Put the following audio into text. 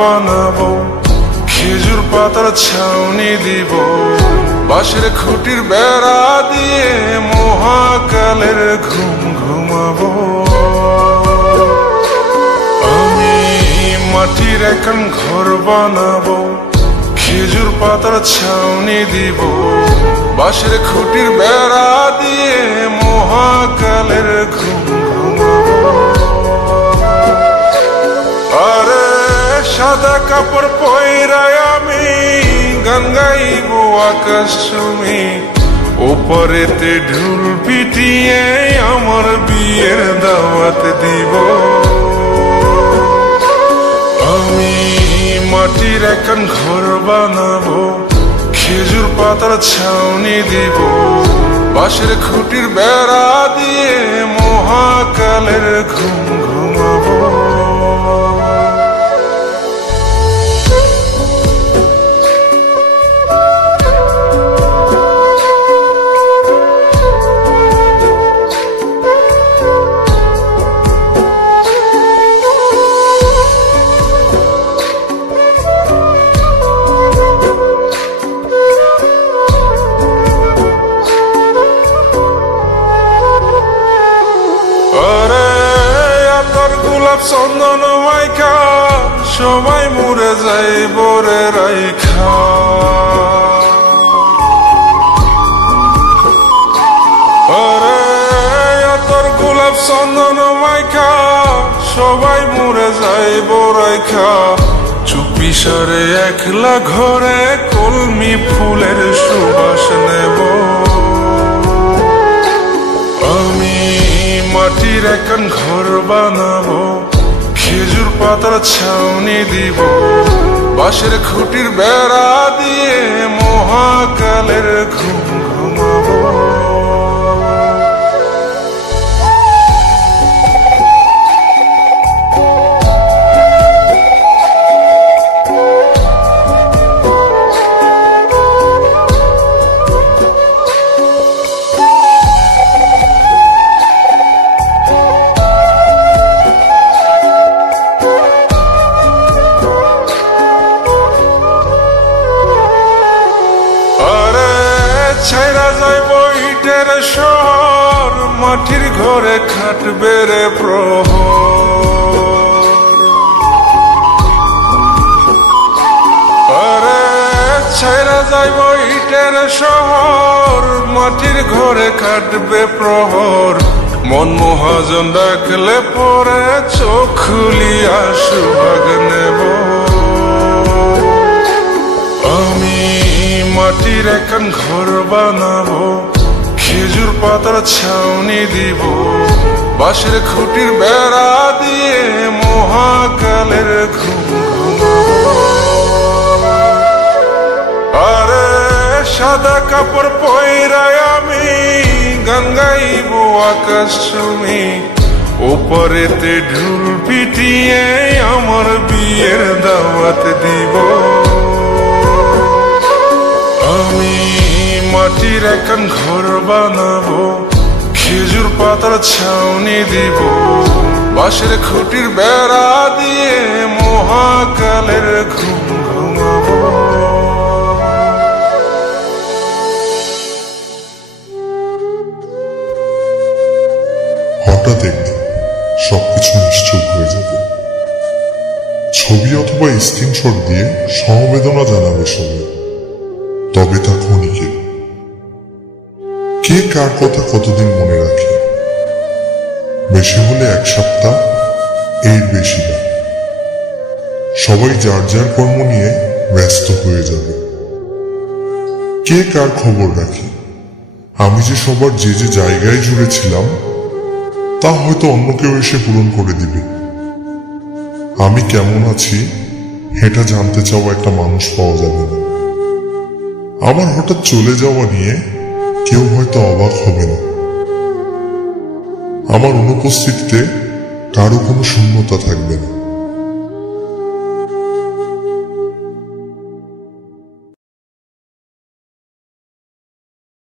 বানাবো, খেজুর পাতার ছাউনি দিব, বাঁশের খুঁটির বেড়া দিয়ে মহাকালের ঘুম ঘুমাবো। আমি মাটির এখন ঘর বানাবো, খেজুর পাতার ছাউনি দিব, বাঁশের খুঁটির বেড়া দিয়ে মহাকালের ঘুম ঘুমাবো। আরে সাদা কাপড় পয়রায় আমি গান গাইব আকাশ চুমি, ওপরেতে ঢুল পিটিয়ে আমার বিয়ের দাওয়াত দিব। আমি মাটির এখন ঘর বানাবো, খেজুর পাতার ছাউনি দিব, বাঁশের খুঁটির বেড়া দিয়ে মহাকালের ঘুম ঘুমাবো। চন্দন মাইখা সবাই মরে যাই বরে রাইখা, আরে তোর গোলাপ চন্দন মাইখা সবাই মরে যাই বরাইখা, চুপি সারে একলা ঘরে কলমি ফুলের সুবাস নেব। আমি মাটির এখন ঘর বানাবো, খেজুর পাতার ছাউনি দিব, বাঁশের খুঁটির বেড়া দিয়ে মহাকালের ঘুম ঘুমাবো। ছাইরা যাইব ইটের শহর, মাটির ঘরে খাটবে রে প্রহর। আরে ছাইরা যাইব ইটের শহর, মাটির ঘরে খাটবে প্রহর। মন মহাজন ডাকলে পরে চোখ খুলিয়া সুভাগ নেব। আমি মাটির এখন ঘর বানাবো, খেজুর পাতার ছাউনি দিব, বাঁশের খুঁটির বেড়া দিয়ে মহাকালের ঘুম ঘুমাবো। আরে সাদা কাপড় পয়রায় আমি গান গাইব আকাশ চুমি, ওপরেতে ঢুল পিটিয়ে আমার বিয়ের দাওয়াত দিব। আমি মাটির এখন ঘর বানাবো, খেজুর পাতার ছাউনি দিব, বাঁশের খুঁটির বেড়া দিয়ে মহাকালের ঘুম ঘুমাবো। হঠাৎ একদিন সবকিছু নিশ্চুপ হয়ে যাবে। ছবি অথবা স্ক্রিনশট দিয়ে সমবেদনা জানাবে সবাই, তবে তা ক্ষণিকে। কে কার কথা কতদিন মনে রাখে? বেশি হলে এক সপ্তাহ, এর বেশি না। সবাই যার যার কর্ম নিয়ে ব্যস্ত হয়ে যাবে। কে কার খবর রাখে? আমি যে সবার যে যে জায়গায় জুড়ে ছিলাম তা হয়তো অন্য কেউ এসে পূরণ করে দিবে। আমি কেমন আছি এটা জানতে চাওয়া একটা মানুষ পাওয়া যাবে না। আমার হঠাৎ চলে যাওয়া নিয়ে কেউ হয়তো অবাক হবে না। আমার অনুপস্থিতিতে কারো কোনো শূন্যতা থাকবে না।